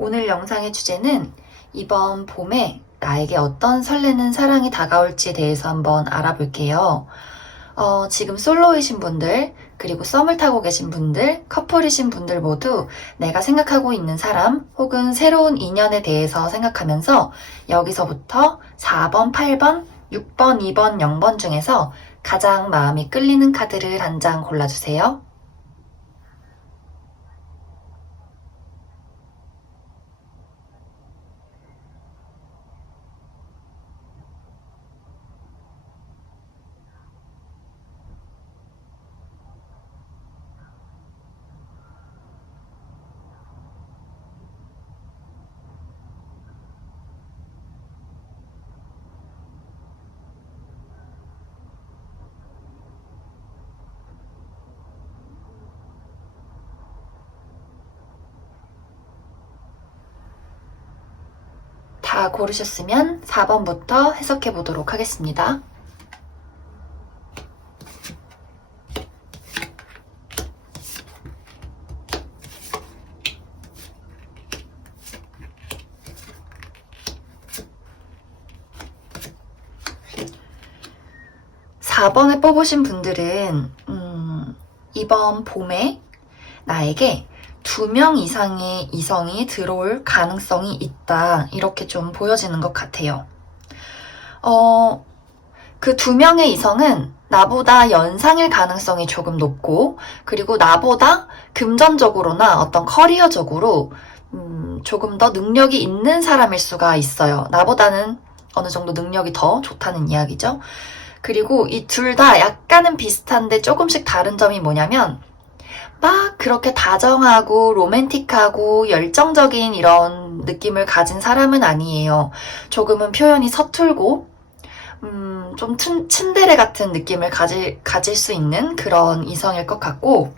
오늘 영상의 주제는 이번 봄에 나에게 어떤 설레는 사랑이 다가올지에 대해서 한번 알아볼게요. 지금 솔로이신 분들, 그리고 썸을 타고 계신 분들, 커플이신 분들 모두 내가 생각하고 있는 사람 혹은 새로운 인연에 대해서 생각하면서 여기서부터 4번, 8번, 6번, 2번, 0번 중에서 가장 마음이 끌리는 카드를 한 장 골라주세요. 다 고르셨으면 4번부터 해석해 보도록 하겠습니다. (4번을) 뽑으신 분들은 이번 봄에 나에게 2명 이상의 이성이 들어올 가능성이 있다, 이렇게 좀 보여지는 것 같아요. 그 2명의 이성은 나보다 연상일 가능성이 조금 높고, 그리고 나보다 금전적으로나 어떤 커리어적으로 조금 더 능력이 있는 사람일 수가 있어요. 나보다는 어느 정도 능력이 더 좋다는 이야기죠. 그리고 이 둘 다 약간은 비슷한데 조금씩 다른 점이 뭐냐면, 막 그렇게 다정하고 로맨틱하고 열정적인 이런 느낌을 가진 사람은 아니에요. 조금은 표현이 서툴고 좀 츤데레 같은 느낌을 가질 수 있는 그런 이성일 것 같고,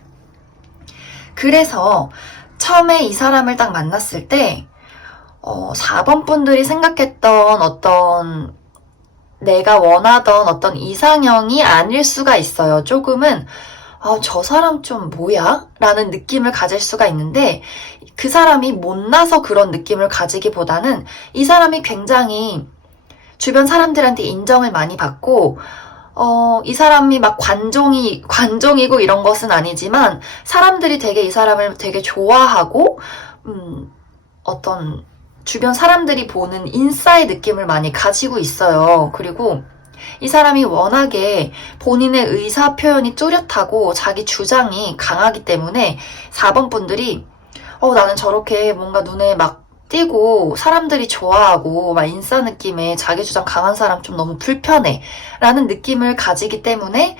그래서 처음에 이 사람을 딱 만났을 때 4번 분들이 생각했던 어떤 내가 원하던 어떤 이상형이 아닐 수가 있어요. 조금은 저 사람 좀 뭐야? 라는 느낌을 가질 수가 있는데, 그 사람이 못나서 그런 느낌을 가지기보다는 이 사람이 굉장히 주변 사람들한테 인정을 많이 받고, 이 사람이 막 관종이고 이런 것은 아니지만 사람들이 되게 이 사람을 되게 좋아하고, 어떤 주변 사람들이 보는 인싸의 느낌을 많이 가지고 있어요. 그리고 이 사람이 워낙에 본인의 의사 표현이 뚜렷하고 자기 주장이 강하기 때문에 4번 분들이 나는 저렇게 뭔가 눈에 막 띄고 사람들이 좋아하고 막 인싸 느낌의 자기 주장 강한 사람 좀 너무 불편해 라는 느낌을 가지기 때문에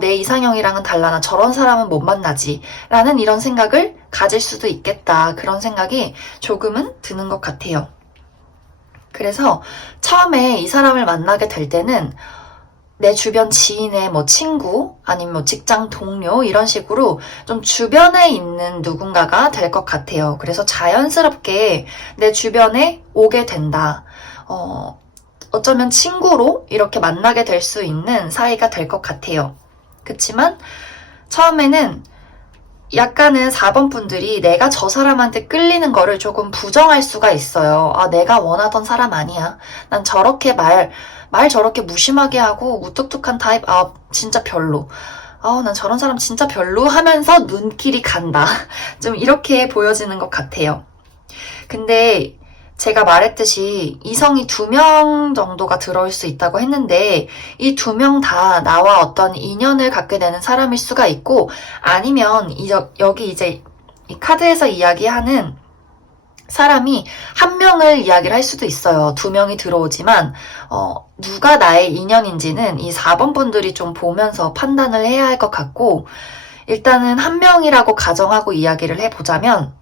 내 이상형이랑은 달라, 나 저런 사람은 못 만나지 라는 이런 생각을 가질 수도 있겠다, 그런 생각이 조금은 드는 것 같아요. 그래서 처음에 이 사람을 만나게 될 때는 내 주변 지인의 친구 아니면 직장 동료 이런 식으로 좀 주변에 있는 누군가가 될 것 같아요. 그래서 자연스럽게 내 주변에 오게 된다. 어쩌면 친구로 이렇게 만나게 될 수 있는 사이가 될 것 같아요. 그치만 처음에는 약간은 4번 분들이 내가 저 사람한테 끌리는 거를 조금 부정할 수가 있어요. 내가 원하던 사람 아니야. 난 저렇게 말 저렇게 무심하게 하고 무뚝뚝한 타입, 진짜 별로. 난 저런 사람 진짜 별로 하면서 눈길이 간다. 좀 이렇게 보여지는 것 같아요. 근데 제가 말했듯이 이성이 2명 정도가 들어올 수 있다고 했는데, 이 2명 다 나와 어떤 인연을 갖게 되는 사람일 수가 있고, 아니면 여기 이제 이 카드에서 이야기하는 사람이 1명을 이야기를 할 수도 있어요. 2명이 들어오지만 누가 나의 인연인지는 이 4번 분들이 좀 보면서 판단을 해야 할 것 같고, 일단은 1명이라고 가정하고 이야기를 해보자면,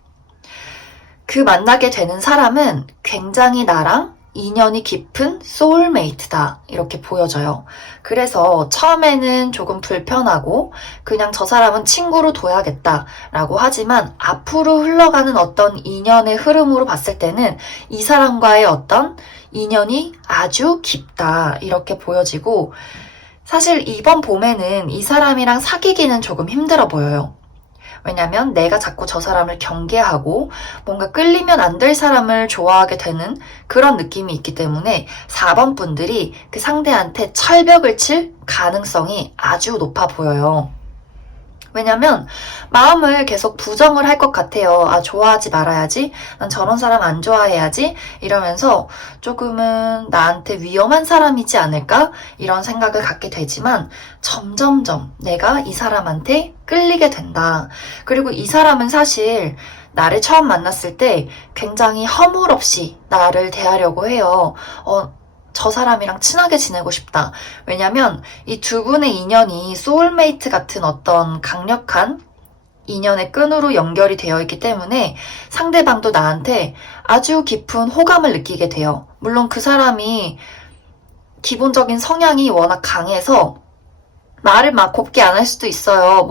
그 만나게 되는 사람은 굉장히 나랑 인연이 깊은 소울메이트다, 이렇게 보여져요. 그래서 처음에는 조금 불편하고 그냥 저 사람은 친구로 둬야겠다라고 하지만, 앞으로 흘러가는 어떤 인연의 흐름으로 봤을 때는 이 사람과의 어떤 인연이 아주 깊다, 이렇게 보여지고, 사실 이번 봄에는 이 사람이랑 사귀기는 조금 힘들어 보여요. 왜냐면 내가 자꾸 저 사람을 경계하고 뭔가 끌리면 안 될 사람을 좋아하게 되는 그런 느낌이 있기 때문에 4번 분들이 그 상대한테 철벽을 칠 가능성이 아주 높아 보여요. 왜냐면 마음을 계속 부정을 할 것 같아요. 아, 좋아하지 말아야지. 난 저런 사람 안 좋아해야지. 이러면서 조금은 나한테 위험한 사람이지 않을까? 이런 생각을 갖게 되지만 점점점 내가 이 사람한테 끌리게 된다. 그리고 이 사람은 사실 나를 처음 만났을 때 굉장히 허물 없이 나를 대하려고 해요. 저 사람이랑 친하게 지내고 싶다. 왜냐면 이 두 분의 인연이 소울메이트 같은 어떤 강력한 인연의 끈으로 연결이 되어 있기 때문에 상대방도 나한테 아주 깊은 호감을 느끼게 돼요. 물론 그 사람이 기본적인 성향이 워낙 강해서 말을 막 곱게 안 할 수도 있어요.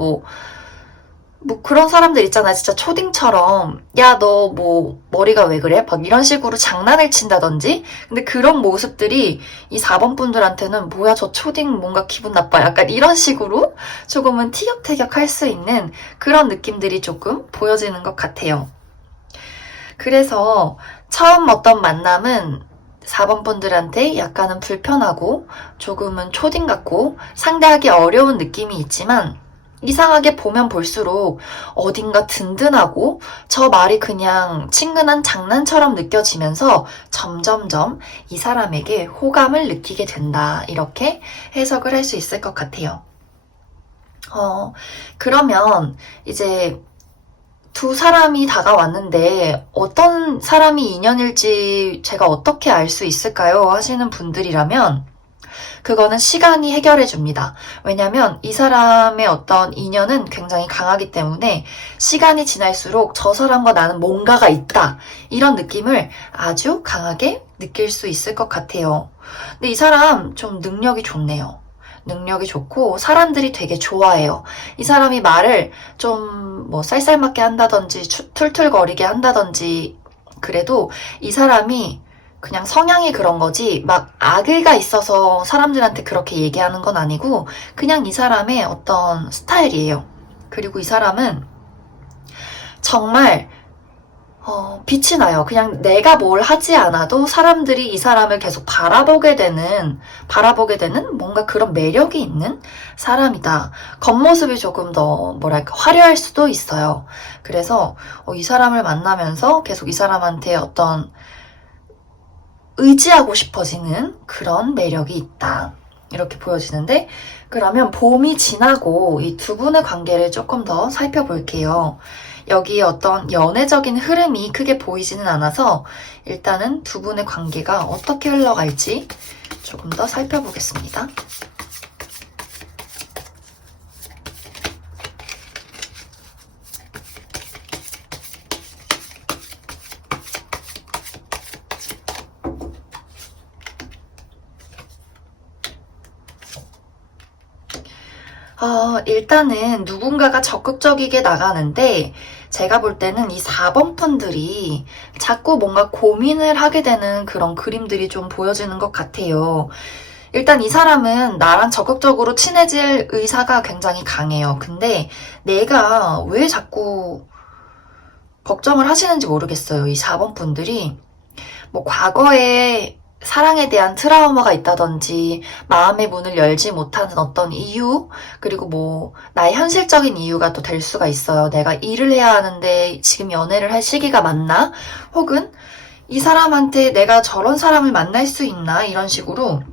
뭐 그런 사람들 있잖아. 진짜 초딩처럼 야, 너 뭐 머리가 왜 그래? 막 이런 식으로 장난을 친다든지. 근데 그런 모습들이 이 4번 분들한테는 뭐야, 저 초딩 뭔가 기분 나빠. 약간 이런 식으로 조금은 티격태격할 수 있는 그런 느낌들이 조금 보여지는 것 같아요. 그래서 처음 어떤 만남은 4번 분들한테 약간은 불편하고 조금은 초딩 같고 상대하기 어려운 느낌이 있지만 이상하게 보면 볼수록 어딘가 든든하고 저 말이 그냥 친근한 장난처럼 느껴지면서 점점점 이 사람에게 호감을 느끼게 된다. 이렇게 해석을 할 수 있을 것 같아요. 그러면 이제 두 사람이 다가왔는데 어떤 사람이 인연일지 제가 어떻게 알 수 있을까요? 하시는 분들이라면 그거는 시간이 해결해 줍니다. 왜냐면 이 사람의 어떤 인연은 굉장히 강하기 때문에 시간이 지날수록 저 사람과 나는 뭔가가 있다. 이런 느낌을 아주 강하게 느낄 수 있을 것 같아요. 근데 이 사람 좀 능력이 좋네요. 능력이 좋고 사람들이 되게 좋아해요. 이 사람이 말을 좀 뭐 쌀쌀맞게 한다든지 툴툴거리게 한다든지 그래도 이 사람이 그냥 성향이 그런 거지 막 악의가 있어서 사람들한테 그렇게 얘기하는 건 아니고 그냥 이 사람의 어떤 스타일이에요. 그리고 이 사람은 정말 빛이 나요. 그냥 내가 뭘 하지 않아도 사람들이 이 사람을 계속 바라보게 되는 뭔가 그런 매력이 있는 사람이다. 겉모습이 조금 더 뭐랄까 화려할 수도 있어요. 그래서 이 사람을 만나면서 계속 이 사람한테 어떤 의지하고 싶어지는 그런 매력이 있다. 이렇게 보여지는데 그러면 봄이 지나고 이 두 분의 관계를 조금 더 살펴볼게요. 여기 어떤 연애적인 흐름이 크게 보이지는 않아서 일단은 두 분의 관계가 어떻게 흘러갈지 조금 더 살펴보겠습니다. 일단은 누군가가 적극적이게 나가는데 제가 볼 때는 이 4번 분들이 자꾸 뭔가 고민을 하게 되는 그런 그림들이 좀 보여지는 것 같아요. 일단 이 사람은 나랑 적극적으로 친해질 의사가 굉장히 강해요. 근데 내가 왜 자꾸 걱정을 하시는지 모르겠어요. 이 4번 분들이 뭐 과거에 사랑에 대한 트라우마가 있다든지 마음의 문을 열지 못하는 어떤 이유 그리고 뭐 나의 현실적인 이유가 또 될 수가 있어요. 내가 일을 해야 하는데 지금 연애를 할 시기가 맞나? 혹은 이 사람한테 내가 저런 사람을 만날 수 있나? 이런 식으로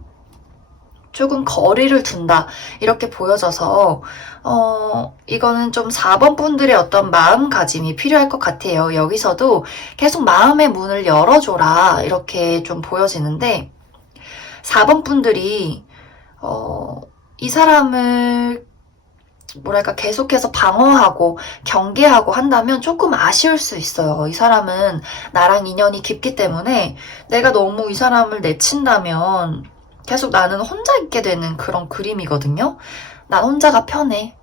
조금 거리를 둔다 이렇게 보여져서 이거는 좀 4번 분들의 어떤 마음가짐이 필요할 것 같아요. 여기서도 계속 마음의 문을 열어줘라 이렇게 좀 보여지는데 4번 분들이 이 사람을 뭐랄까 계속해서 방어하고 경계하고 한다면 조금 아쉬울 수 있어요. 이 사람은 나랑 인연이 깊기 때문에 내가 너무 이 사람을 내친다면 계속 나는 혼자 있게 되는 그런 그림이거든요. 난 혼자가 편해.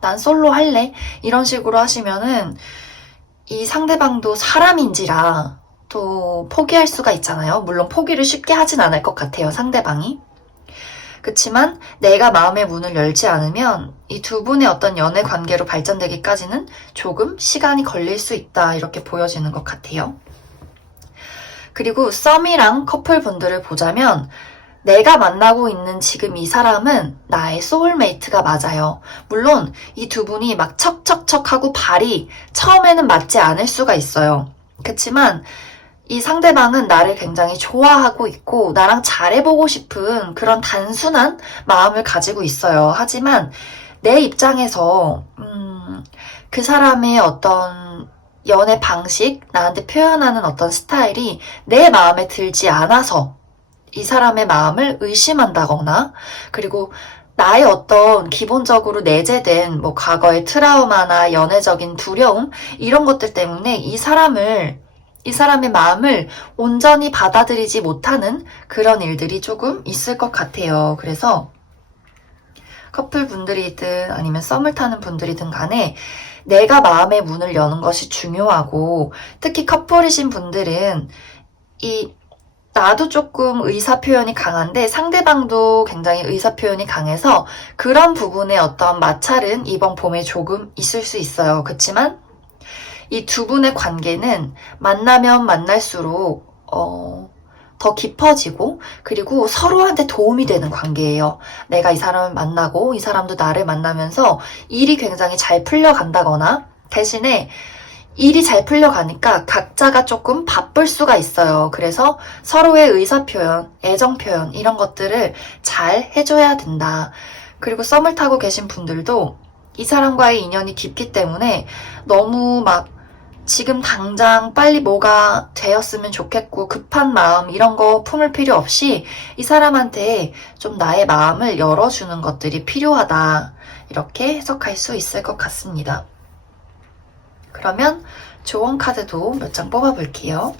난 솔로 할래. 이런 식으로 하시면은 이 상대방도 사람인지라 또 포기할 수가 있잖아요. 물론 포기를 쉽게 하진 않을 것 같아요, 상대방이. 그치만 내가 마음의 문을 열지 않으면 이 두 분의 어떤 연애 관계로 발전되기까지는 조금 시간이 걸릴 수 있다, 이렇게 보여지는 것 같아요. 그리고 썸이랑 커플분들을 보자면 내가 만나고 있는 지금 이 사람은 나의 소울메이트가 맞아요. 물론 이 두 분이 막 척척척하고 발이 처음에는 맞지 않을 수가 있어요. 그치만 이 상대방은 나를 굉장히 좋아하고 있고 나랑 잘해보고 싶은 그런 단순한 마음을 가지고 있어요. 하지만 내 입장에서 그 사람의 어떤 연애 방식, 나한테 표현하는 어떤 스타일이 내 마음에 들지 않아서 이 사람의 마음을 의심한다거나, 그리고 나의 어떤 기본적으로 내재된 뭐 과거의 트라우마나 연애적인 두려움, 이런 것들 때문에 이 사람의 마음을 온전히 받아들이지 못하는 그런 일들이 조금 있을 것 같아요. 그래서 커플분들이든 아니면 썸을 타는 분들이든 간에 내가 마음의 문을 여는 것이 중요하고, 특히 커플이신 분들은 나도 조금 의사표현이 강한데 상대방도 굉장히 의사표현이 강해서 그런 부분에 어떤 마찰은 이번 봄에 조금 있을 수 있어요. 그렇지만 이 두 분의 관계는 만나면 만날수록 더 깊어지고, 그리고 서로한테 도움이 되는 관계예요. 내가 이 사람을 만나고 이 사람도 나를 만나면서 일이 굉장히 잘 풀려간다거나, 대신에 일이 잘 풀려가니까 각자가 조금 바쁠 수가 있어요. 그래서 서로의 의사표현, 애정표현 이런 것들을 잘 해줘야 된다. 그리고 썸을 타고 계신 분들도 이 사람과의 인연이 깊기 때문에 너무 막 지금 당장 빨리 뭐가 되었으면 좋겠고 급한 마음 이런 거 품을 필요 없이 이 사람한테 좀 나의 마음을 열어주는 것들이 필요하다, 이렇게 해석할 수 있을 것 같습니다. 그러면 조언 카드도 몇 장 뽑아볼게요.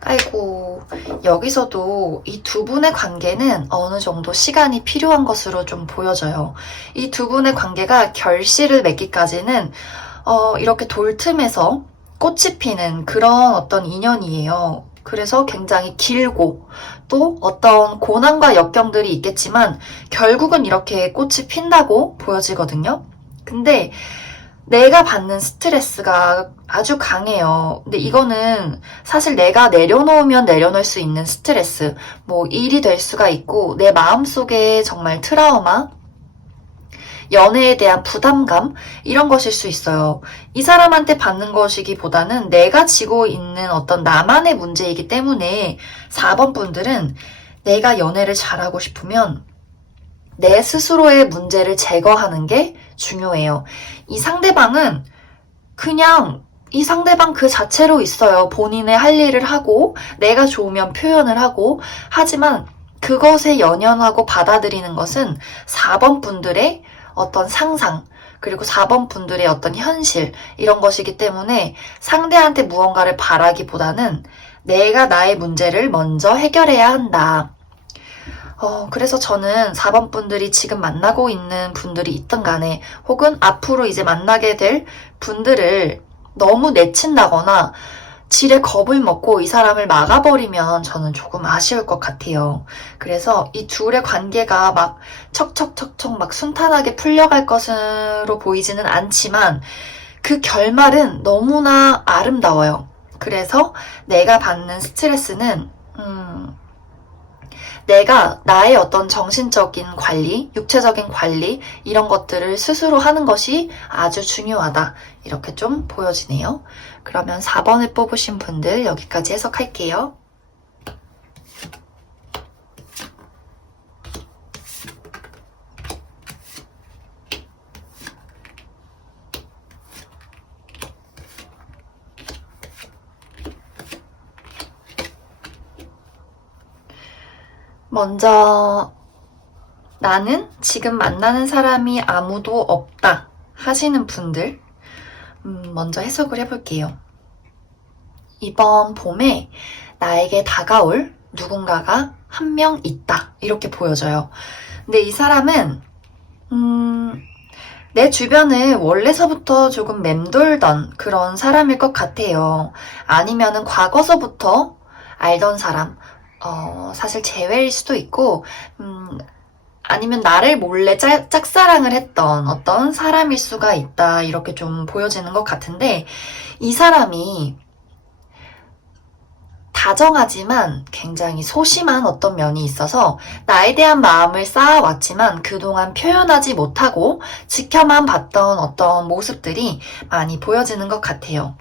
아이고, 여기서도 이 두 분의 관계는 어느 정도 시간이 필요한 것으로 좀 보여져요. 이 두 분의 관계가 결실을 맺기까지는 이렇게 돌틈에서 꽃이 피는 그런 어떤 인연이에요. 그래서 굉장히 길고 또 어떤 고난과 역경들이 있겠지만 결국은 이렇게 꽃이 핀다고 보여지거든요. 근데 내가 받는 스트레스가 아주 강해요. 근데 이거는 사실 내가 내려놓으면 내려놓을 수 있는 스트레스, 뭐 일이 될 수가 있고 내 마음속에 정말 트라우마, 연애에 대한 부담감, 이런 것일 수 있어요. 이 사람한테 받는 것이기보다는 내가 지고 있는 어떤 나만의 문제이기 때문에 4번 분들은 내가 연애를 잘하고 싶으면 내 스스로의 문제를 제거하는 게 중요해요. 이 상대방은 그냥 이 상대방 그 자체로 있어요. 본인의 할 일을 하고 내가 좋으면 표현을 하고, 하지만 그것에 연연하고 받아들이는 것은 4번 분들의 어떤 상상, 그리고 4번 분들의 어떤 현실, 이런 것이기 때문에 상대한테 무언가를 바라기보다는 내가 나의 문제를 먼저 해결해야 한다. 그래서 저는 4번 분들이 지금 만나고 있는 분들이 있든 간에, 혹은 앞으로 이제 만나게 될 분들을 너무 내친다거나 지레 겁을 먹고 이 사람을 막아버리면 저는 조금 아쉬울 것 같아요. 그래서 이 둘의 관계가 막 척척척척 막 순탄하게 풀려갈 것으로 보이지는 않지만 그 결말은 너무나 아름다워요. 그래서 내가 받는 스트레스는 내가 나의 어떤 정신적인 관리, 육체적인 관리, 이런 것들을 스스로 하는 것이 아주 중요하다, 이렇게 좀 보여지네요. 그러면 4번을 뽑으신 분들 여기까지 해석할게요. 먼저 나는 지금 만나는 사람이 아무도 없다 하시는 분들, 먼저 해석을 해볼게요. 이번 봄에 나에게 다가올 누군가가 한 명 있다, 이렇게 보여져요. 근데 이 사람은 내 주변은 원래서부터 조금 맴돌던 그런 사람일 것 같아요. 아니면은 과거서부터 알던 사람, 사실 재회일 수도 있고, 아니면 나를 몰래 짝사랑을 했던 어떤 사람일 수가 있다. 이렇게 좀 보여지는 것 같은데, 이 사람이 다정하지만 굉장히 소심한 어떤 면이 있어서 나에 대한 마음을 쌓아왔지만 그동안 표현하지 못하고 지켜만 봤던 어떤 모습들이 많이 보여지는 것 같아요.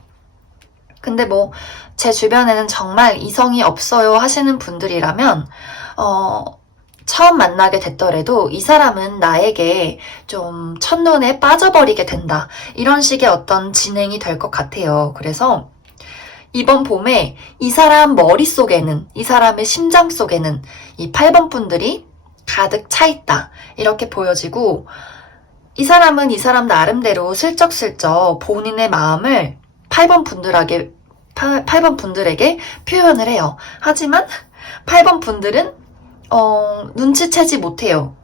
근데 뭐 제 주변에는 정말 이성이 없어요 하시는 분들이라면 처음 만나게 됐더라도 이 사람은 나에게 좀 첫눈에 빠져버리게 된다. 이런 식의 어떤 진행이 될 것 같아요. 그래서 이번 봄에 이 사람 머릿속에는, 이 사람의 심장 속에는 이 8번 분들이 가득 차 있다. 이렇게 보여지고, 이 사람은 이 사람 나름대로 슬쩍슬쩍 본인의 마음을 8번 분들에게 표현을 해요. 하지만 8번 분들은 눈치채지 못해요.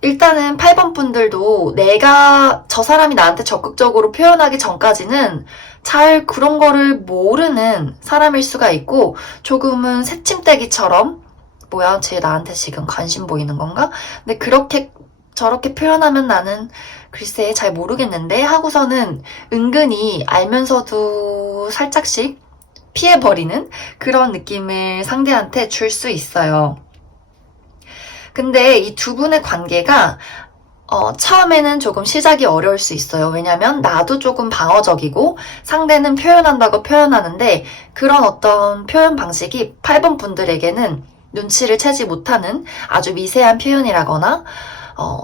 일단은 8번 분들도 내가 저 사람이 나한테 적극적으로 표현하기 전까지는 잘 그런 거를 모르는 사람일 수가 있고 조금은 새침대기처럼 뭐야 쟤 나한테 지금 관심 보이는 건가? 근데 그렇게 저렇게 표현하면 나는 글쎄 잘 모르겠는데 하고서는 은근히 알면서도 살짝씩 피해버리는 그런 느낌을 상대한테 줄 수 있어요. 근데 이 두 분의 관계가 처음에는 조금 시작이 어려울 수 있어요. 왜냐면 나도 조금 방어적이고 상대는 표현한다고 표현하는데 그런 어떤 표현 방식이 8번 분들에게는 눈치를 채지 못하는 아주 미세한 표현이라거나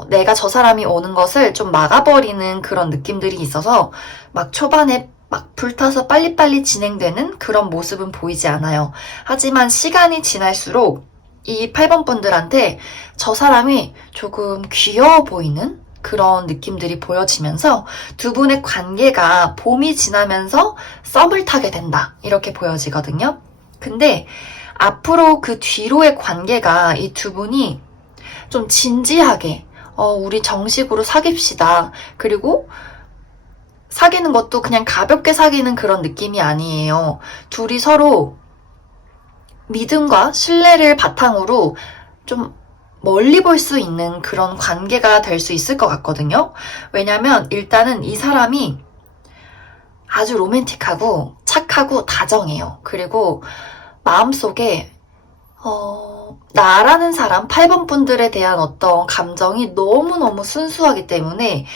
내가 저 사람이 오는 것을 좀 막아버리는 그런 느낌들이 있어서 막 초반에 막 불타서 빨리빨리 진행되는 그런 모습은 보이지 않아요. 하지만 시간이 지날수록 이 8번 분들한테 저 사람이 조금 귀여워 보이는 그런 느낌들이 보여지면서 두 분의 관계가 봄이 지나면서 썸을 타게 된다. 이렇게 보여지거든요. 근데 앞으로 그 뒤로의 관계가 이 두 분이 좀 진지하게 우리 정식으로 사귀읍시다. 그리고 사귀는 것도 그냥 가볍게 사귀는 그런 느낌이 아니에요. 둘이 서로 믿음과 신뢰를 바탕으로 좀 멀리 볼 수 있는 그런 관계가 될 수 있을 것 같거든요. 왜냐면 일단은 이 사람이 아주 로맨틱하고 착하고 다정해요. 그리고 마음속에 나라는 사람, 8번 분들에 대한 어떤 감정이 너무너무 순수하기 때문에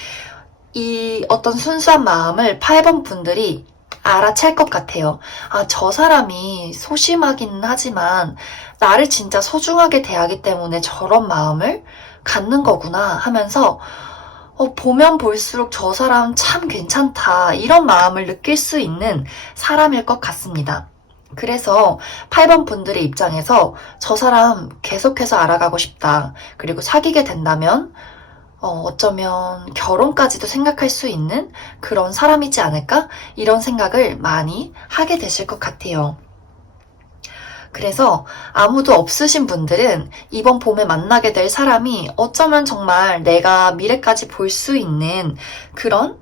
이 어떤 순수한 마음을 8번 분들이 알아챌 것 같아요. 아, 저 사람이 소심하긴 하지만 나를 진짜 소중하게 대하기 때문에 저런 마음을 갖는 거구나 하면서 보면 볼수록 저 사람 참 괜찮다 이런 마음을 느낄 수 있는 사람일 것 같습니다. 그래서 8번 분들의 입장에서 저 사람 계속해서 알아가고 싶다. 그리고 사귀게 된다면 어쩌면 결혼까지도 생각할 수 있는 그런 사람이지 않을까? 이런 생각을 많이 하게 되실 것 같아요. 그래서 아무도 없으신 분들은 이번 봄에 만나게 될 사람이 어쩌면 정말 내가 미래까지 볼 수 있는 그런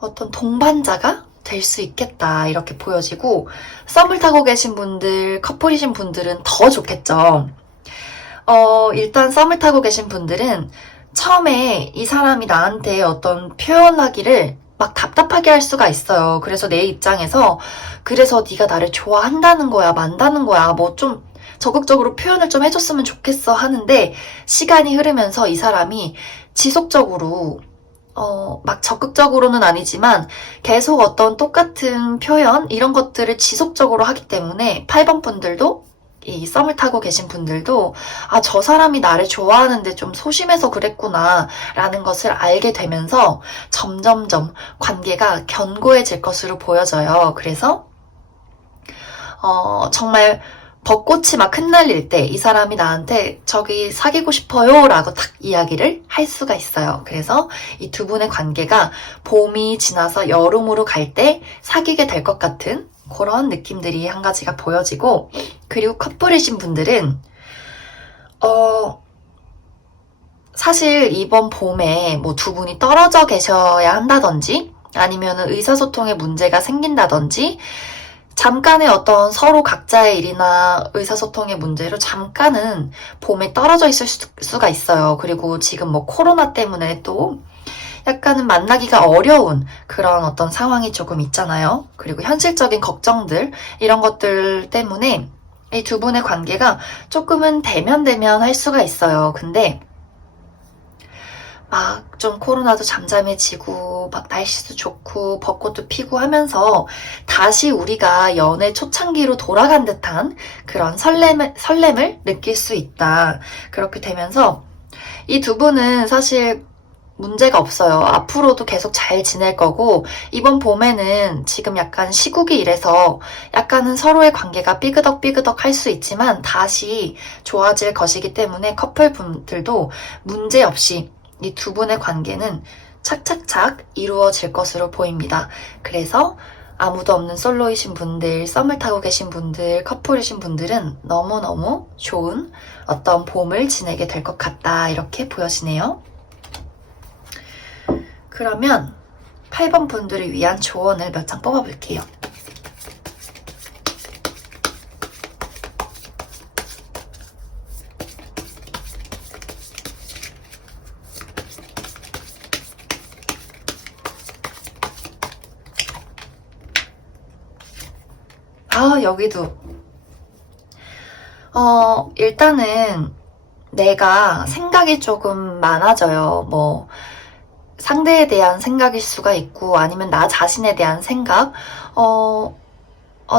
어떤 동반자가 될 수 있겠다 이렇게 보여지고 썸을 타고 계신 분들, 커플이신 분들은 더 좋겠죠. 일단 썸을 타고 계신 분들은 처음에 이 사람이 나한테 어떤 표현하기를 막 답답하게 할 수가 있어요. 그래서 내 입장에서 그래서 네가 나를 좋아한다는 거야, 만다는 거야, 뭐 좀 적극적으로 표현을 좀 해줬으면 좋겠어 하는데 시간이 흐르면서 이 사람이 지속적으로 막 적극적으로는 아니지만 계속 어떤 똑같은 표현 이런 것들을 지속적으로 하기 때문에 8번 분들도 이 썸을 타고 계신 분들도 아, 저 사람이 나를 좋아하는데 좀 소심해서 그랬구나 라는 것을 알게 되면서 점점점 관계가 견고해질 것으로 보여져요. 그래서 정말 벚꽃이 막 흩날릴 때 이 사람이 나한테 저기 사귀고 싶어요 라고 딱 이야기를 할 수가 있어요. 그래서 이 두 분의 관계가 봄이 지나서 여름으로 갈 때 사귀게 될 것 같은 그런 느낌들이 한 가지가 보여지고 그리고 커플이신 분들은 사실 이번 봄에 뭐 두 분이 떨어져 계셔야 한다든지 아니면은 의사소통에 문제가 생긴다든지 잠깐의 어떤 서로 각자의 일이나 의사소통의 문제로 잠깐은 봄에 떨어져 있을 수가 있어요. 그리고 지금 뭐 코로나 때문에 또 약간은 만나기가 어려운 그런 어떤 상황이 조금 있잖아요. 그리고 현실적인 걱정들, 이런 것들 때문에 이 두 분의 관계가 조금은 대면대면 할 수가 있어요. 근데 막 좀 코로나도 잠잠해지고 막 날씨도 좋고 벚꽃도 피고 하면서 다시 우리가 연애 초창기로 돌아간 듯한 그런 설렘을 느낄 수 있다. 그렇게 되면서 이 두 분은 사실 문제가 없어요. 앞으로도 계속 잘 지낼 거고 이번 봄에는 지금 약간 시국이 이래서 약간은 서로의 관계가 삐그덕삐그덕 할 수 있지만 다시 좋아질 것이기 때문에 커플분들도 문제없이 이 두 분의 관계는 착착착 이루어질 것으로 보입니다. 그래서 아무도 없는 솔로이신 분들, 썸을 타고 계신 분들, 커플이신 분들은 너무너무 좋은 어떤 봄을 지내게 될 것 같다. 이렇게 보여지네요. 그러면 8번 분들을 위한 조언을 몇 장 뽑아볼게요. 여기도. 일단은 내가 생각이 조금 많아져요. 뭐, 상대에 대한 생각일 수가 있고, 아니면 나 자신에 대한 생각,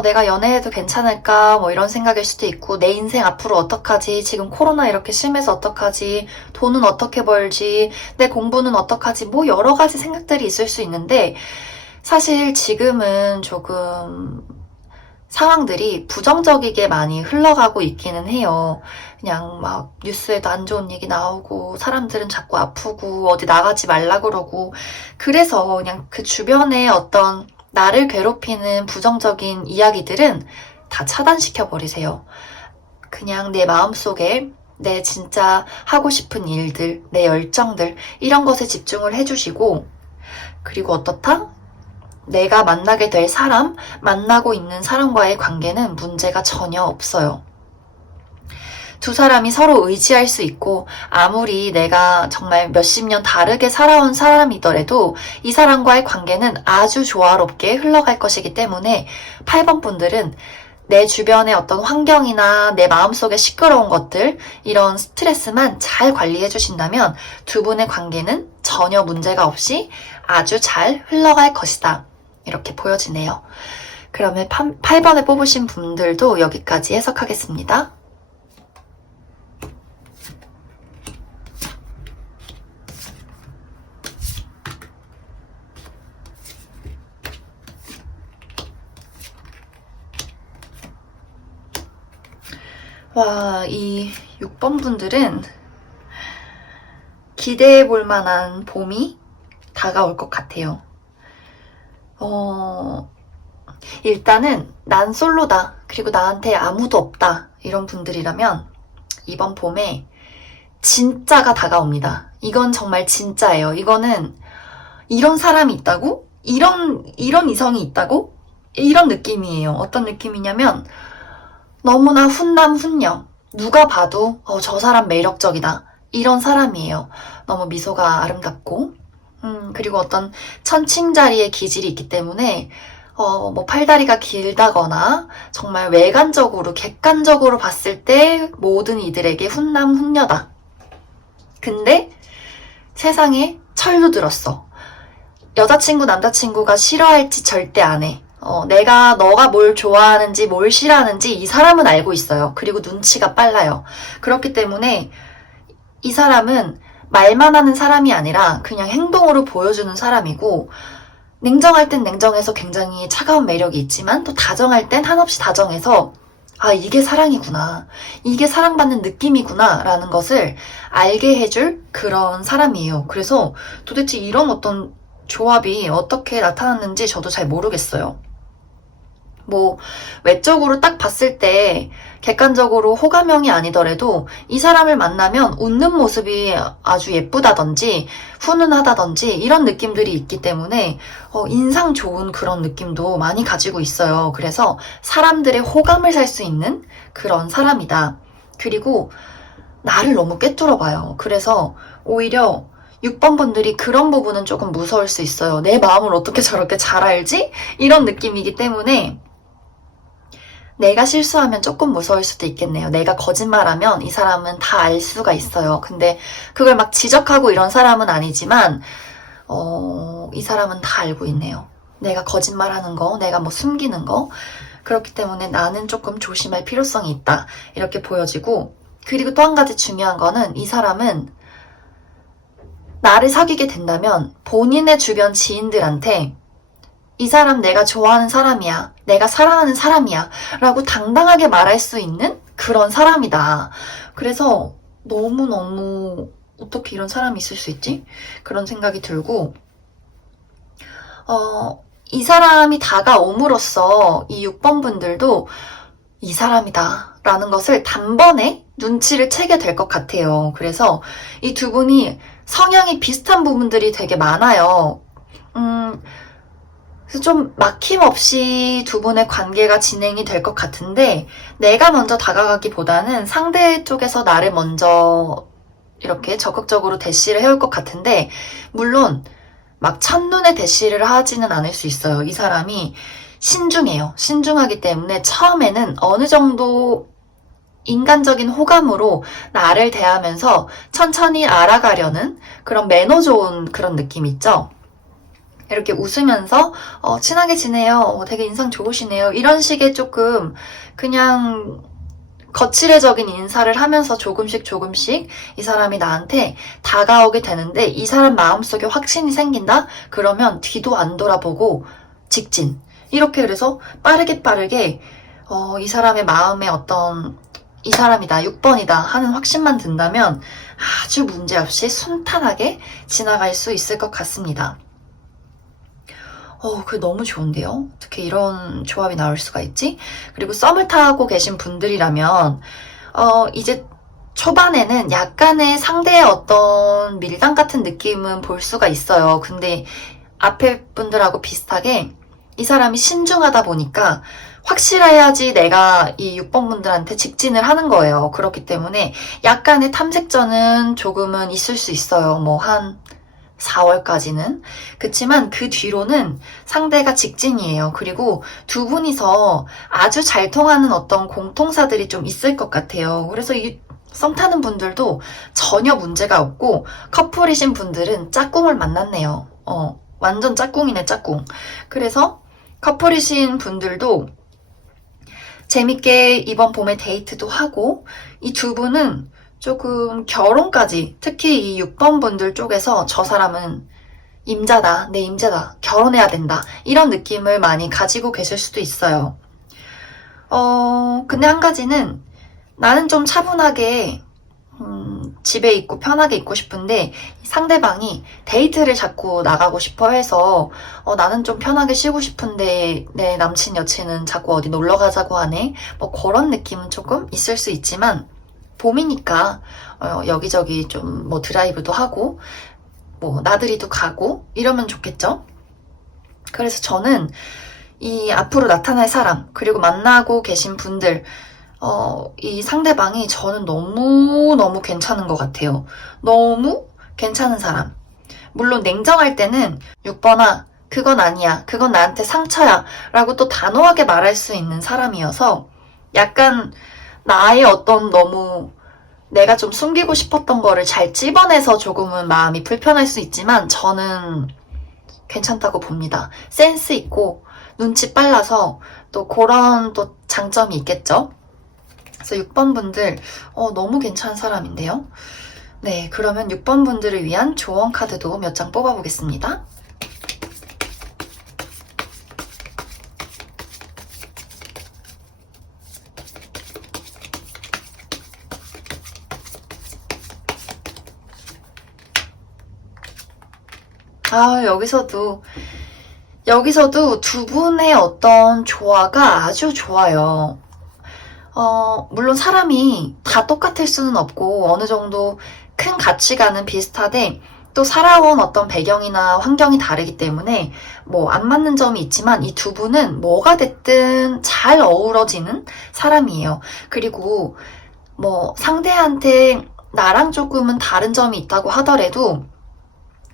내가 연애해도 괜찮을까, 뭐 이런 생각일 수도 있고, 내 인생 앞으로 어떡하지, 지금 코로나 이렇게 심해서 어떡하지, 돈은 어떻게 벌지, 내 공부는 어떡하지, 뭐 여러 가지 생각들이 있을 수 있는데, 사실 지금은 조금 상황들이 부정적이게 많이 흘러가고 있기는 해요. 그냥 막 뉴스에도 안 좋은 얘기 나오고 사람들은 자꾸 아프고 어디 나가지 말라 그러고 그래서 그냥 그 주변에 어떤 나를 괴롭히는 부정적인 이야기들은 다 차단시켜 버리세요. 그냥 내 마음속에 내 진짜 하고 싶은 일들, 내 열정들 이런 것에 집중을 해주시고 그리고 어떻다? 내가 만나게 될 사람, 만나고 있는 사람과의 관계는 문제가 전혀 없어요. 두 사람이 서로 의지할 수 있고 아무리 내가 정말 몇십 년 다르게 살아온 사람이더라도 이 사람과의 관계는 아주 조화롭게 흘러갈 것이기 때문에 8번 분들은 내 주변의 어떤 환경이나 내 마음속에 시끄러운 것들 이런 스트레스만 잘 관리해 주신다면 두 분의 관계는 전혀 문제가 없이 아주 잘 흘러갈 것이다. 이렇게 보여지네요. 그러면 8번에 뽑으신 분들도 여기까지 해석하겠습니다. 와, 이 6번 분들은 기대해 볼 만한 봄이 다가올 것 같아요. 일단은 난 솔로다. 그리고 나한테 아무도 없다. 이런 분들이라면 이번 봄에 진짜가 다가옵니다. 이건 정말 진짜예요. 이거는 이런 사람이 있다고? 이런 이성이 있다고? 이런 느낌이에요. 어떤 느낌이냐면 너무나 훈남훈녀. 누가 봐도 저 사람 매력적이다. 이런 사람이에요. 너무 미소가 아름답고 그리고 어떤 천칭자리의 기질이 있기 때문에 뭐 팔다리가 길다거나 정말 외관적으로 객관적으로 봤을 때 모든 이들에게 훈남훈녀다. 근데 세상에 철로 들었어. 여자친구 남자친구가 싫어할지 절대 안 해. 너가 뭘 좋아하는지 뭘 싫어하는지 이 사람은 알고 있어요. 그리고 눈치가 빨라요. 그렇기 때문에 이 사람은 말만 하는 사람이 아니라 그냥 행동으로 보여주는 사람이고 냉정할 땐 냉정해서 굉장히 차가운 매력이 있지만 또 다정할 땐 한없이 다정해서 이게 사랑이구나. 이게 사랑받는 느낌이구나 라는 것을 알게 해줄 그런 사람이에요. 그래서 도대체 이런 어떤 조합이 어떻게 나타났는지 저도 잘 모르겠어요. 뭐 외적으로 딱 봤을 때 객관적으로 호감형이 아니더라도 이 사람을 만나면 웃는 모습이 아주 예쁘다든지 훈훈하다든지 이런 느낌들이 있기 때문에 인상 좋은 그런 느낌도 많이 가지고 있어요. 그래서 사람들의 호감을 살 수 있는 그런 사람이다. 그리고 나를 너무 꿰뚫어 봐요. 그래서 오히려 6번 분들이 그런 부분은 조금 무서울 수 있어요. 내 마음을 어떻게 저렇게 잘 알지? 이런 느낌이기 때문에 내가 실수하면 조금 무서울 수도 있겠네요. 내가 거짓말하면 이 사람은 다 알 수가 있어요. 근데 그걸 막 지적하고 이런 사람은 아니지만 이 사람은 다 알고 있네요. 내가 거짓말하는 거, 내가 뭐 숨기는 거. 그렇기 때문에 나는 조금 조심할 필요성이 있다. 이렇게 보여지고, 그리고 또 한 가지 중요한 거는 이 사람은 나를 사귀게 된다면 본인의 주변 지인들한테 이 사람 내가 좋아하는 사람이야. 내가 사랑하는 사람이야. 라고 당당하게 말할 수 있는 그런 사람이다. 그래서 너무너무 어떻게 이런 사람이 있을 수 있지? 그런 생각이 들고 이 사람이 다가옴으로써 이 6번 분들도 이 사람이다 라는 것을 단번에 눈치를 채게 될 것 같아요. 그래서 이 두 분이 성향이 비슷한 부분들이 되게 많아요. 그래서 좀 막힘없이 두 분의 관계가 진행이 될 것 같은데 내가 먼저 다가가기보다는 상대 쪽에서 나를 먼저 이렇게 적극적으로 대시를 해올 것 같은데 물론 막 첫눈에 대시를 하지는 않을 수 있어요. 이 사람이 신중해요. 신중하기 때문에 처음에는 어느 정도 인간적인 호감으로 나를 대하면서 천천히 알아가려는 그런 매너 좋은 그런 느낌 있죠? 이렇게 웃으면서 친하게 지내요. 되게 인상 좋으시네요. 이런 식의 조금 그냥 거칠애적인 인사를 하면서 조금씩 이 사람이 나한테 다가오게 되는데 이 사람 마음속에 확신이 생긴다? 그러면 뒤도 안 돌아보고 직진. 이렇게 그래서 빠르게 이 사람의 마음에 어떤 이 사람이다, 6번이다 하는 확신만 든다면 아주 문제없이 순탄하게 지나갈 수 있을 것 같습니다. 그게 너무 좋은데요? 어떻게 이런 조합이 나올 수가 있지? 그리고 썸을 타고 계신 분들이라면 이제 초반에는 약간의 상대의 어떤 밀당 같은 느낌은 볼 수가 있어요. 근데 앞에 분들하고 비슷하게 이 사람이 신중하다 보니까 확실해야지 내가 이 6번 분들한테 직진을 하는 거예요. 그렇기 때문에 약간의 탐색전은 조금은 있을 수 있어요. 뭐 한 4월까지는. 그치만 그 뒤로는 상대가 직진이에요. 그리고 두 분이서 아주 잘 통하는 어떤 공통사들이 좀 있을 것 같아요. 그래서 이 썸 타는 분들도 전혀 문제가 없고 커플이신 분들은 짝꿍을 만났네요. 완전 짝꿍이네, 짝꿍. 그래서 커플이신 분들도 재밌게 이번 봄에 데이트도 하고 이 두 분은 조금 결혼까지 특히 이 6번 분들 쪽에서 저 사람은 임자다, 내 임자다, 결혼해야 된다 이런 느낌을 많이 가지고 계실 수도 있어요. 근데 한 가지는 나는 좀 차분하게 집에 있고 편하게 있고 싶은데 상대방이 데이트를 자꾸 나가고 싶어 해서 나는 좀 편하게 쉬고 싶은데 내 남친 여친은 자꾸 어디 놀러 가자고 하네 뭐 그런 느낌은 조금 있을 수 있지만 봄이니까 여기저기 좀 뭐 드라이브도 하고 뭐 나들이도 가고 이러면 좋겠죠? 그래서 저는 이 앞으로 나타날 사람 그리고 만나고 계신 분들 이 상대방이 저는 너무너무 괜찮은 것 같아요. 너무 괜찮은 사람. 물론 냉정할 때는 6번아 그건 아니야. 그건 나한테 상처야. 라고 또 단호하게 말할 수 있는 사람이어서 약간 나의 어떤 너무 내가 좀 숨기고 싶었던 거를 잘 찝어내서 조금은 마음이 불편할 수 있지만 저는 괜찮다고 봅니다. 센스 있고 눈치 빨라서 또 그런 또 장점이 있겠죠? 그래서 6번 분들 너무 괜찮은 사람인데요. 네, 그러면 6번 분들을 위한 조언 카드도 몇 장 뽑아보겠습니다. 여기서도 여기서도 두 분의 어떤 조화가 아주 좋아요. 물론 사람이 다 똑같을 수는 없고 어느 정도 큰 가치관은 비슷하되 또 살아온 어떤 배경이나 환경이 다르기 때문에 뭐 안 맞는 점이 있지만 이 두 분은 뭐가 됐든 잘 어우러지는 사람이에요. 그리고 뭐 상대한테 나랑 조금은 다른 점이 있다고 하더라도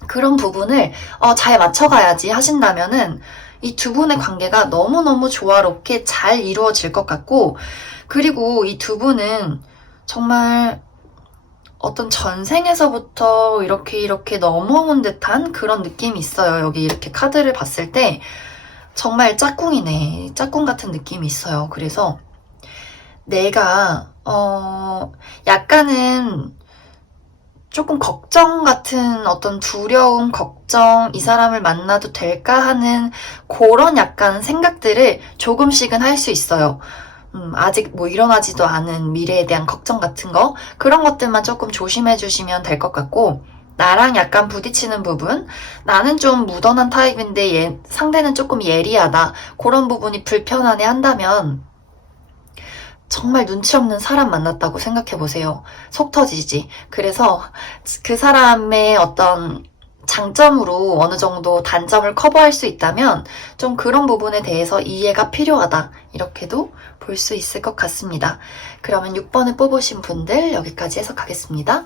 그런 부분을 잘 맞춰가야지 하신다면은 이 두 분의 관계가 너무너무 조화롭게 잘 이루어질 것 같고, 그리고 이 두 분은 정말 어떤 전생에서부터 이렇게 넘어온 듯한 그런 느낌이 있어요. 여기 이렇게 카드를 봤을 때 정말 짝꿍이네. 짝꿍 같은 느낌이 있어요. 그래서 내가 약간은 조금 걱정 같은 어떤 두려움, 걱정, 이 사람을 만나도 될까 하는 그런 약간 생각들을 조금씩은 할 수 있어요. 아직 뭐 일어나지도 않은 미래에 대한 걱정 같은 거, 그런 것들만 조금 조심해 주시면 될 것 같고, 나랑 약간 부딪히는 부분, 나는 좀 무던한 타입인데 상대는 조금 예리하다, 그런 부분이 불편하네 한다면 정말 눈치 없는 사람 만났다고 생각해보세요. 속 터지지. 그래서 그 사람의 어떤 장점으로 어느 정도 단점을 커버할 수 있다면 좀 그런 부분에 대해서 이해가 필요하다. 이렇게도 볼 수 있을 것 같습니다. 그러면 6번을 뽑으신 분들 여기까지 해석하겠습니다.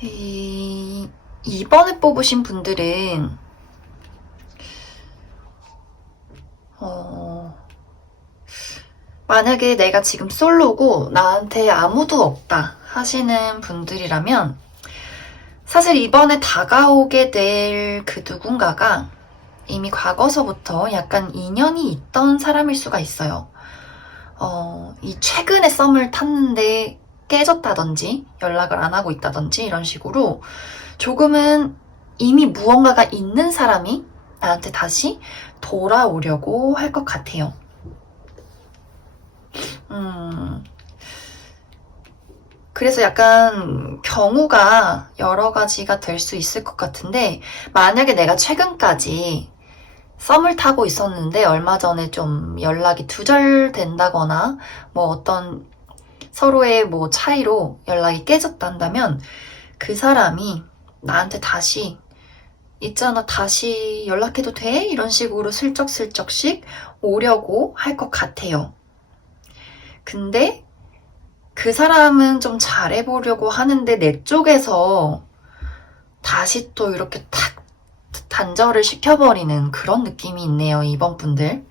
이 2번을 뽑으신 분들은 만약에 내가 지금 솔로고 나한테 아무도 없다 하시는 분들이라면 사실 이번에 다가오게 될 그 누군가가 이미 과거서부터 약간 인연이 있던 사람일 수가 있어요. 이 최근에 썸을 탔는데 깨졌다든지 연락을 안 하고 있다든지 이런 식으로 조금은 이미 무언가가 있는 사람이 나한테 다시 돌아오려고 할 것 같아요. 그래서 약간 경우가 여러 가지가 될 수 있을 것 같은데, 만약에 내가 최근까지 썸을 타고 있었는데 얼마 전에 좀 연락이 두절된다거나 뭐 어떤 서로의 뭐 차이로 연락이 깨졌단다면 그 사람이 나한테 다시 있잖아, 다시 연락해도 돼? 이런 식으로 슬쩍슬쩍씩 오려고 할 것 같아요. 근데 그 사람은 좀 잘해보려고 하는데 내 쪽에서 다시 또 이렇게 탁 단절을 시켜버리는 그런 느낌이 있네요, 이번 분들.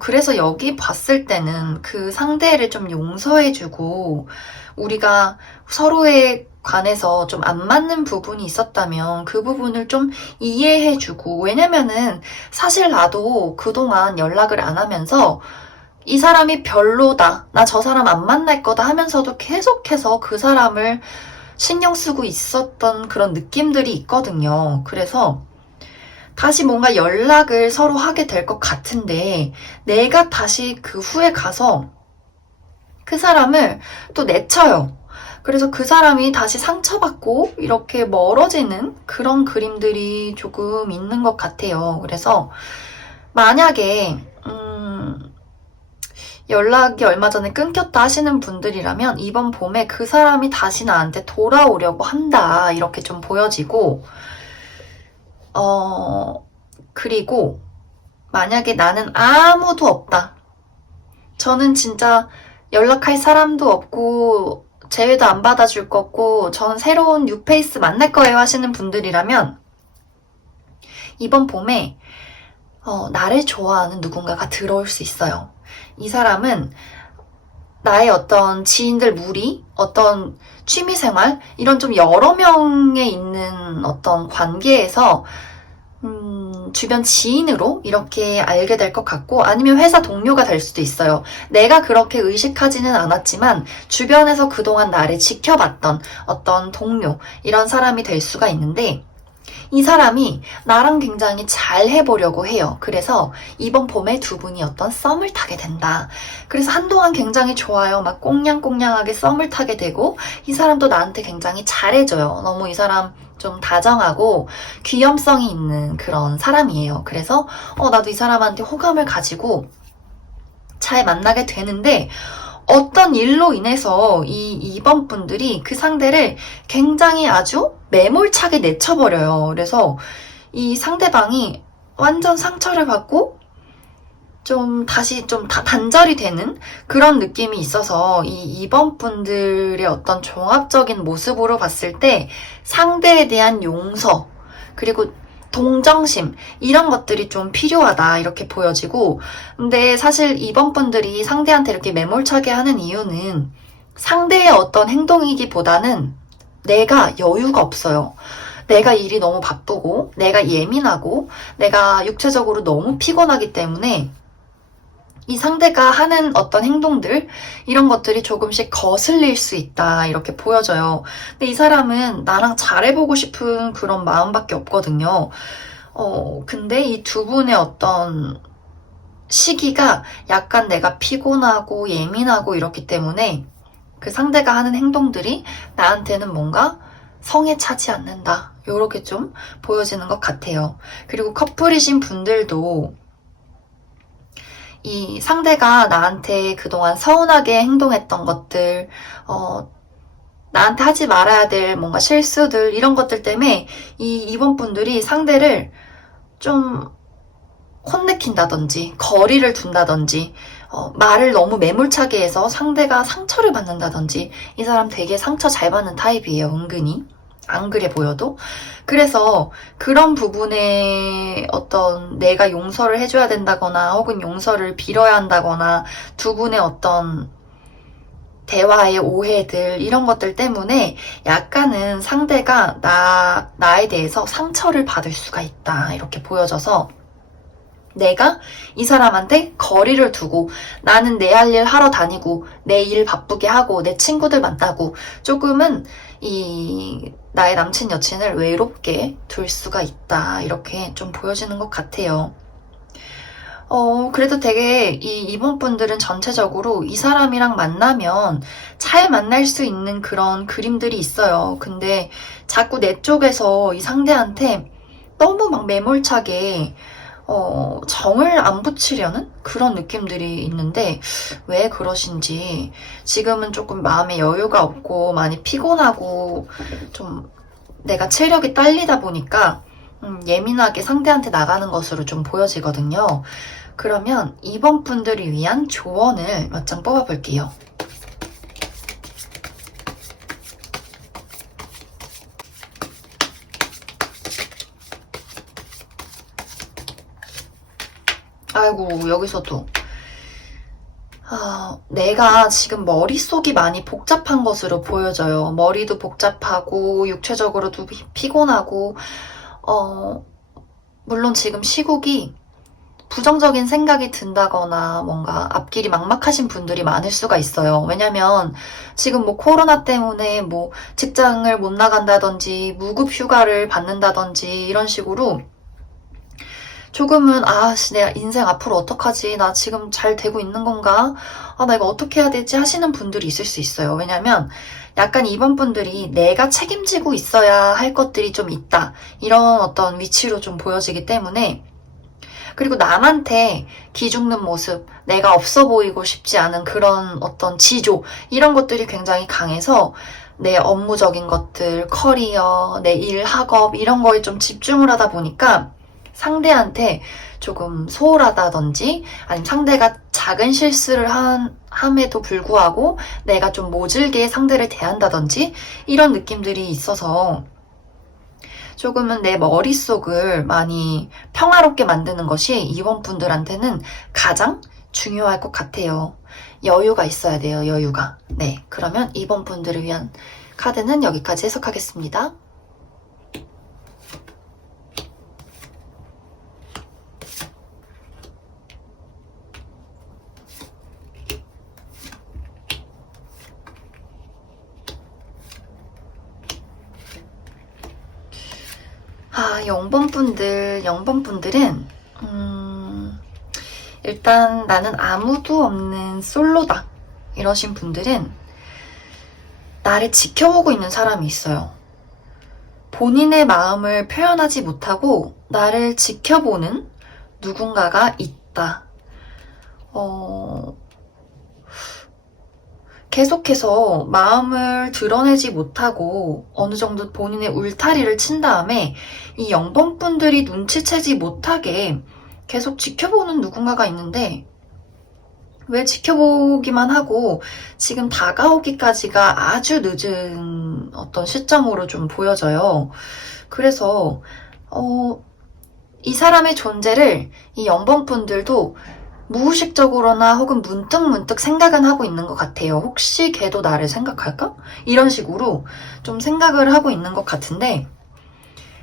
그래서 여기 봤을 때는 그 상대를 좀 용서해주고 우리가 서로에 관해서 좀 안 맞는 부분이 있었다면 그 부분을 좀 이해해주고, 왜냐면은 사실 나도 그동안 연락을 안 하면서 이 사람이 별로다, 나 저 사람 안 만날 거다 하면서도 계속해서 그 사람을 신경 쓰고 있었던 그런 느낌들이 있거든요. 그래서 다시 뭔가 연락을 서로 하게 될 것 같은데 내가 다시 그 후에 가서 그 사람을 또 내쳐요. 그래서 그 사람이 다시 상처받고 이렇게 멀어지는 그런 그림들이 조금 있는 것 같아요. 그래서 만약에 연락이 얼마 전에 끊겼다 하시는 분들이라면 이번 봄에 그 사람이 다시 나한테 돌아오려고 한다, 이렇게 좀 보여지고, 그리고 만약에 나는 아무도 없다, 저는 진짜 연락할 사람도 없고 제외도 안 받아줄 거고 저는 새로운 뉴페이스 만날 거예요 하시는 분들이라면 이번 봄에 나를 좋아하는 누군가가 들어올 수 있어요. 이 사람은 나의 어떤 지인들 무리, 어떤 취미생활, 이런 좀 여러 명에 있는 어떤 관계에서 주변 지인으로 이렇게 알게 될 것 같고 아니면 회사 동료가 될 수도 있어요. 내가 그렇게 의식하지는 않았지만 주변에서 그동안 나를 지켜봤던 어떤 동료, 이런 사람이 될 수가 있는데 이 사람이 나랑 굉장히 잘 해보려고 해요. 그래서 이번 봄에 두 분이 어떤 썸을 타게 된다. 그래서 한동안 굉장히 좋아요. 막 꽁냥꽁냥하게 썸을 타게 되고 이 사람도 나한테 굉장히 잘해줘요. 너무 이 사람 좀 다정하고 귀염성이 있는 그런 사람이에요. 그래서 나도 이 사람한테 호감을 가지고 잘 만나게 되는데 어떤 일로 인해서 이 2번 분들이 그 상대를 굉장히 아주 매몰차게 내쳐버려요. 그래서 이 상대방이 완전 상처를 받고 좀 다시 좀 단절이 되는 그런 느낌이 있어서 이 2번 분들의 어떤 종합적인 모습으로 봤을 때 상대에 대한 용서, 그리고 동정심, 이런 것들이 좀 필요하다 이렇게 보여지고, 근데 사실 2번 분들이 상대한테 이렇게 매몰차게 하는 이유는 상대의 어떤 행동이기보다는 내가 여유가 없어요. 내가 일이 너무 바쁘고 내가 예민하고 내가 육체적으로 너무 피곤하기 때문에 이 상대가 하는 어떤 행동들, 이런 것들이 조금씩 거슬릴 수 있다 이렇게 보여져요. 근데 이 사람은 나랑 잘해보고 싶은 그런 마음밖에 없거든요. 근데 이 두 분의 어떤 시기가 약간 내가 피곤하고 예민하고 이렇기 때문에 그 상대가 하는 행동들이 나한테는 뭔가 성에 차지 않는다, 이렇게 좀 보여지는 것 같아요. 그리고 커플이신 분들도 이 상대가 나한테 그동안 서운하게 행동했던 것들, 나한테 하지 말아야 될 뭔가 실수들, 이런 것들 때문에 이번 분들이 상대를 좀 혼내킨다든지 거리를 둔다든지 말을 너무 매몰차게 해서 상대가 상처를 받는다든지, 이 사람 되게 상처 잘 받는 타입이에요, 은근히. 안 그래 보여도. 그래서 그런 부분에 어떤 내가 용서를 해줘야 된다거나 혹은 용서를 빌어야 한다거나 두 분의 어떤 대화의 오해들, 이런 것들 때문에 약간은 상대가 나에 대해서 상처를 받을 수가 있다 이렇게 보여져서 내가 이 사람한테 거리를 두고 나는 내 할 일 하러 다니고 내 일 바쁘게 하고 내 친구들 만나고 조금은 나의 남친 여친을 외롭게 둘 수가 있다 이렇게 좀 보여지는 것 같아요. 그래도 되게 이번 분들은 전체적으로 이 사람이랑 만나면 잘 만날 수 있는 그런 그림들이 있어요. 근데 자꾸 내 쪽에서 이 상대한테 너무 막 매몰차게 정을 안 붙이려는 그런 느낌들이 있는데 왜 그러신지, 지금은 조금 마음에 여유가 없고 많이 피곤하고 좀 내가 체력이 딸리다 보니까 예민하게 상대한테 나가는 것으로 좀 보여지거든요. 그러면 이번 분들을 위한 조언을 몇 장 뽑아볼게요. 아이고, 여기서도 내가 지금 머릿속이 많이 복잡한 것으로 보여져요. 머리도 복잡하고 육체적으로도 피곤하고 물론 지금 시국이 부정적인 생각이 든다거나 뭔가 앞길이 막막하신 분들이 많을 수가 있어요. 왜냐면 지금 뭐 코로나 때문에 뭐 직장을 못 나간다든지 무급 휴가를 받는다든지 이런 식으로 조금은 내가 인생 앞으로 어떡하지? 나 지금 잘 되고 있는 건가? 나 이거 어떻게 해야 되지? 하시는 분들이 있을 수 있어요. 왜냐면 약간 이번 분들이 내가 책임지고 있어야 할 것들이 좀 있다, 이런 어떤 위치로 좀 보여지기 때문에, 그리고 남한테 기죽는 모습, 내가 없어 보이고 싶지 않은 그런 어떤 지조, 이런 것들이 굉장히 강해서 내 업무적인 것들, 커리어, 내 일, 학업, 이런 거에 좀 집중을 하다 보니까 상대한테 조금 소홀하다든지 아니면 상대가 작은 실수를 함에도 불구하고 내가 좀 모질게 상대를 대한다든지 이런 느낌들이 있어서 조금은 내 머릿속을 많이 평화롭게 만드는 것이 이번 분들한테는 가장 중요할 것 같아요. 여유가 있어야 돼요, 여유가. 네, 그러면 이번 분들을 위한 카드는 여기까지 해석하겠습니다. 영번분들은, 일단 나는 아무도 없는 솔로다. 이러신 분들은 나를 지켜보고 있는 사람이 있어요. 본인의 마음을 표현하지 못하고 나를 지켜보는 누군가가 있다. 계속해서 마음을 드러내지 못하고 어느 정도 본인의 울타리를 친 다음에 이 0번분들이 눈치채지 못하게 계속 지켜보는 누군가가 있는데 왜 지켜보기만 하고 지금 다가오기까지가 아주 늦은 어떤 시점으로 좀 보여져요. 그래서 이 사람의 존재를 이 0번분들도 무의식적으로나 혹은 문득문득 생각은 하고 있는 것 같아요. 혹시 걔도 나를 생각할까? 이런 식으로 좀 생각을 하고 있는 것 같은데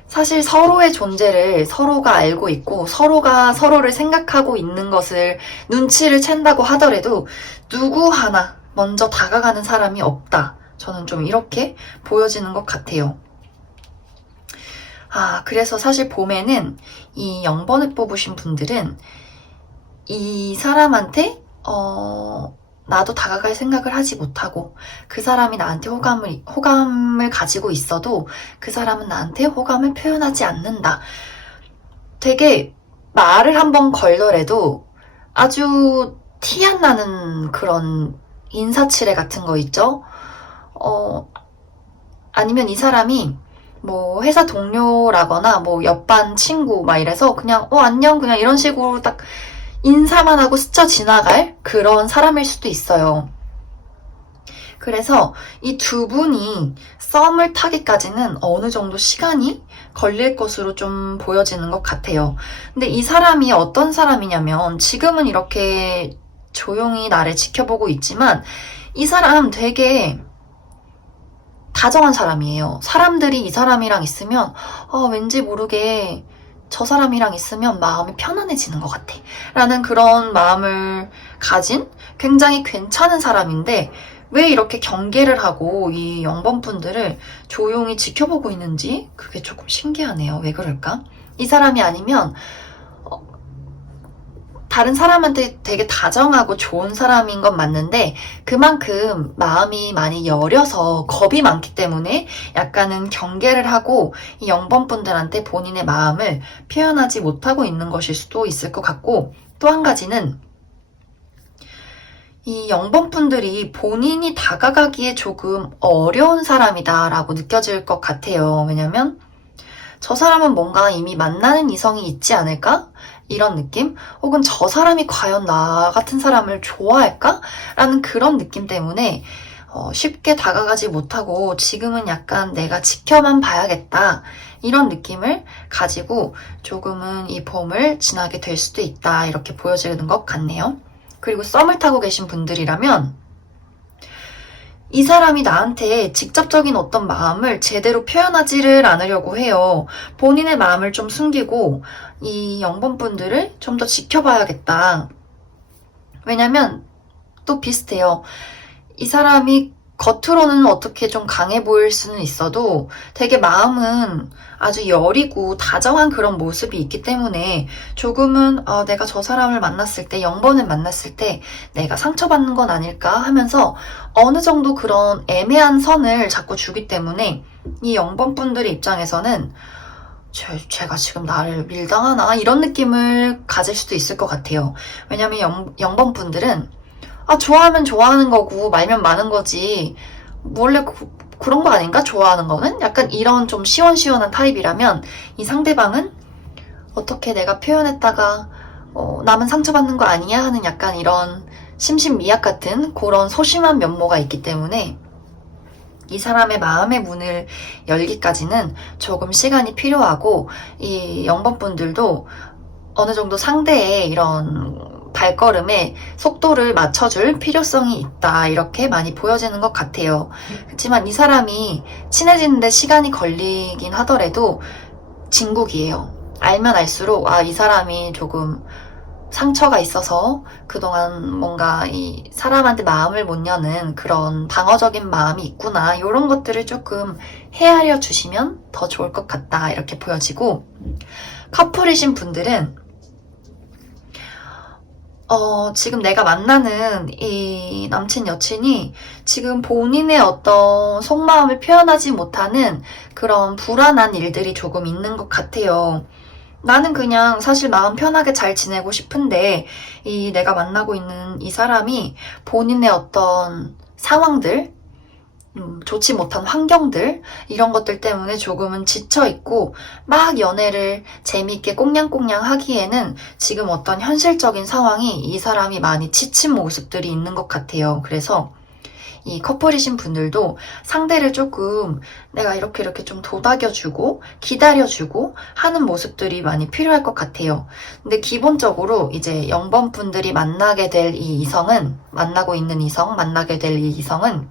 사실 서로의 존재를 서로가 알고 있고 서로가 서로를 생각하고 있는 것을 눈치를 챈다고 하더라도 누구 하나 먼저 다가가는 사람이 없다. 저는 좀 이렇게 보여지는 것 같아요. 그래서 사실 봄에는 이 0번을 뽑으신 분들은 이 사람한테 나도 다가갈 생각을 하지 못하고 그 사람이 나한테 호감을 가지고 있어도 그 사람은 나한테 호감을 표현하지 않는다. 되게 말을 한번 걸더라도 아주 티 안 나는 그런 인사치레 같은 거 있죠? 아니면 이 사람이 뭐 회사 동료라거나 뭐 옆반 친구 막 이래서 그냥 안녕 그냥 이런 식으로 딱 인사만 하고 스쳐 지나갈 그런 사람일 수도 있어요. 그래서 이 두 분이 썸을 타기까지는 어느 정도 시간이 걸릴 것으로 좀 보여지는 것 같아요. 근데 이 사람이 어떤 사람이냐면 지금은 이렇게 조용히 나를 지켜보고 있지만 이 사람 되게 다정한 사람이에요. 사람들이 이 사람이랑 있으면 왠지 모르게 저 사람이랑 있으면 마음이 편안해지는 것 같아. 라는 그런 마음을 가진 굉장히 괜찮은 사람인데 왜 이렇게 경계를 하고 이 0번분들을 조용히 지켜보고 있는지 그게 조금 신기하네요. 왜 그럴까? 이 사람이 아니면 다른 사람한테 되게 다정하고 좋은 사람인 건 맞는데 그만큼 마음이 많이 여려서 겁이 많기 때문에 약간은 경계를 하고 이 0번분들한테 본인의 마음을 표현하지 못하고 있는 것일 수도 있을 것 같고 또 한 가지는 이 0번분들이 본인이 다가가기에 조금 어려운 사람이다 라고 느껴질 것 같아요. 왜냐면 저 사람은 뭔가 이미 만나는 이성이 있지 않을까? 이런 느낌? 혹은 저 사람이 과연 나 같은 사람을 좋아할까? 라는 그런 느낌 때문에 쉽게 다가가지 못하고 지금은 약간 내가 지켜만 봐야겠다. 이런 느낌을 가지고 조금은 이 봄을 지나게 될 수도 있다. 이렇게 보여지는 것 같네요. 그리고 썸을 타고 계신 분들이라면 이 사람이 나한테 직접적인 어떤 마음을 제대로 표현하지를 않으려고 해요. 본인의 마음을 좀 숨기고 이 0번분들을 좀 더 지켜봐야겠다. 왜냐면 또 비슷해요. 이 사람이 겉으로는 어떻게 좀 강해 보일 수는 있어도 되게 마음은 아주 여리고 다정한 그런 모습이 있기 때문에 조금은 내가 저 사람을 만났을 때 0번을 만났을 때 내가 상처받는 건 아닐까 하면서 어느 정도 그런 애매한 선을 자꾸 주기 때문에 이 0번분들의 입장에서는 쟤가 지금 나를 밀당하나 이런 느낌을 가질 수도 있을 것 같아요. 왜냐면 0번분들은 좋아하면 좋아하는 거고 말면 마는 거지 원래 그런 거 아닌가? 좋아하는 거는? 약간 이런 좀 시원시원한 타입이라면 이 상대방은 어떻게 내가 표현했다가 남은 상처받는 거 아니야? 하는 약간 이런 심신미약 같은 그런 소심한 면모가 있기 때문에 이 사람의 마음의 문을 열기까지는 조금 시간이 필요하고 이 0번분들도 어느 정도 상대의 이런 발걸음에 속도를 맞춰줄 필요성이 있다. 이렇게 많이 보여지는 것 같아요. 그렇지만 이 사람이 친해지는데 시간이 걸리긴 하더라도 진국이에요. 알면 알수록 이 사람이 조금 상처가 있어서 그동안 뭔가 이 사람한테 마음을 못 여는 그런 방어적인 마음이 있구나. 이런 것들을 조금 헤아려 주시면 더 좋을 것 같다. 이렇게 보여지고, 커플이신 분들은 지금 내가 만나는 이 남친 여친이 지금 본인의 어떤 속마음을 표현하지 못하는 그런 불안한 일들이 조금 있는 것 같아요. 나는 그냥 사실 마음 편하게 잘 지내고 싶은데 이 내가 만나고 있는 이 사람이 본인의 어떤 상황들, 좋지 못한 환경들 이런 것들 때문에 조금은 지쳐있고 막 연애를 재미있게 꽁냥꽁냥 하기에는 지금 어떤 현실적인 상황이 이 사람이 많이 지친 모습들이 있는 것 같아요. 그래서 이 커플이신 분들도 상대를 조금 내가 이렇게 좀 도닥여주고 기다려주고 하는 모습들이 많이 필요할 것 같아요. 근데 기본적으로 이제 0번 분들이 만나게 될 이 이성은, 만나고 있는 이성, 만나게 될 이 이성은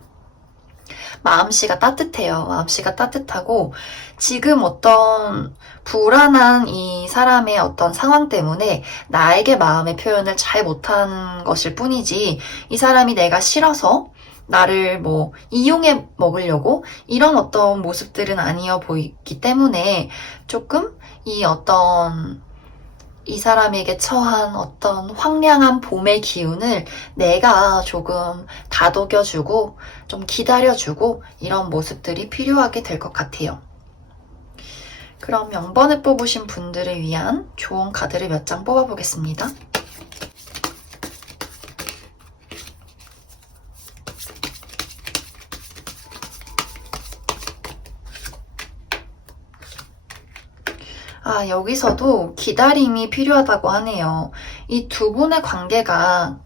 마음씨가 따뜻해요. 마음씨가 따뜻하고 지금 어떤 불안한 이 사람의 어떤 상황 때문에 나에게 마음의 표현을 잘 못한 것일 뿐이지 이 사람이 내가 싫어서 나를 뭐 이용해 먹으려고 이런 어떤 모습들은 아니어 보이기 때문에 조금 이 사람에게 처한 어떤 황량한 봄의 기운을 내가 조금 다독여주고 좀 기다려주고 이런 모습들이 필요하게 될 것 같아요. 그럼 0번을 뽑으신 분들을 위한 조언 카드를 몇 장 뽑아보겠습니다. 여기서도 기다림이 필요하다고 하네요. 이 두 분의 관계가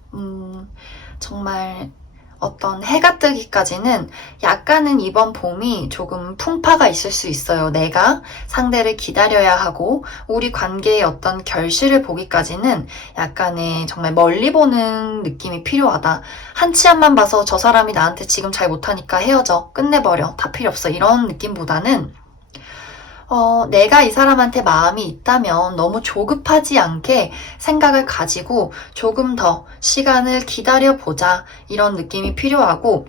정말 어떤 해가 뜨기까지는 약간은 이번 봄이 조금 풍파가 있을 수 있어요. 내가 상대를 기다려야 하고 우리 관계의 어떤 결실을 보기까지는 약간의 정말 멀리 보는 느낌이 필요하다. 한 치 앞만 봐서 저 사람이 나한테 지금 잘 못하니까 헤어져. 끝내버려. 다 필요 없어. 이런 느낌보다는 내가 이 사람한테 마음이 있다면 너무 조급하지 않게 생각을 가지고 조금 더 시간을 기다려보자 이런 느낌이 필요하고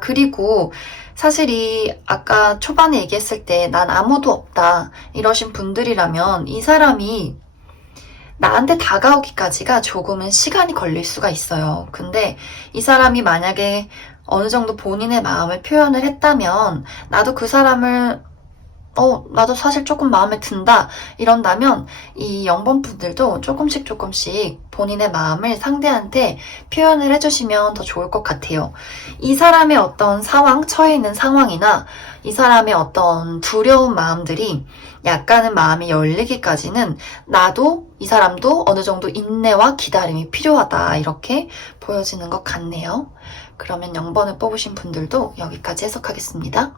그리고 사실 아까 초반에 얘기했을 때 난 아무도 없다 이러신 분들이라면 이 사람이 나한테 다가오기까지가 조금은 시간이 걸릴 수가 있어요. 근데 이 사람이 만약에 어느 정도 본인의 마음을 표현을 했다면 나도 그 사람을 나도 사실 조금 마음에 든다 이런다면 이 0번 분들도 조금씩 본인의 마음을 상대한테 표현을 해주시면 더 좋을 것 같아요. 이 사람의 어떤 상황, 처해 있는 상황이나 이 사람의 어떤 두려운 마음들이 약간은 마음이 열리기까지는 나도 이 사람도 어느 정도 인내와 기다림이 필요하다 이렇게 보여지는 것 같네요. 그러면 0번을 뽑으신 분들도 여기까지 해석하겠습니다.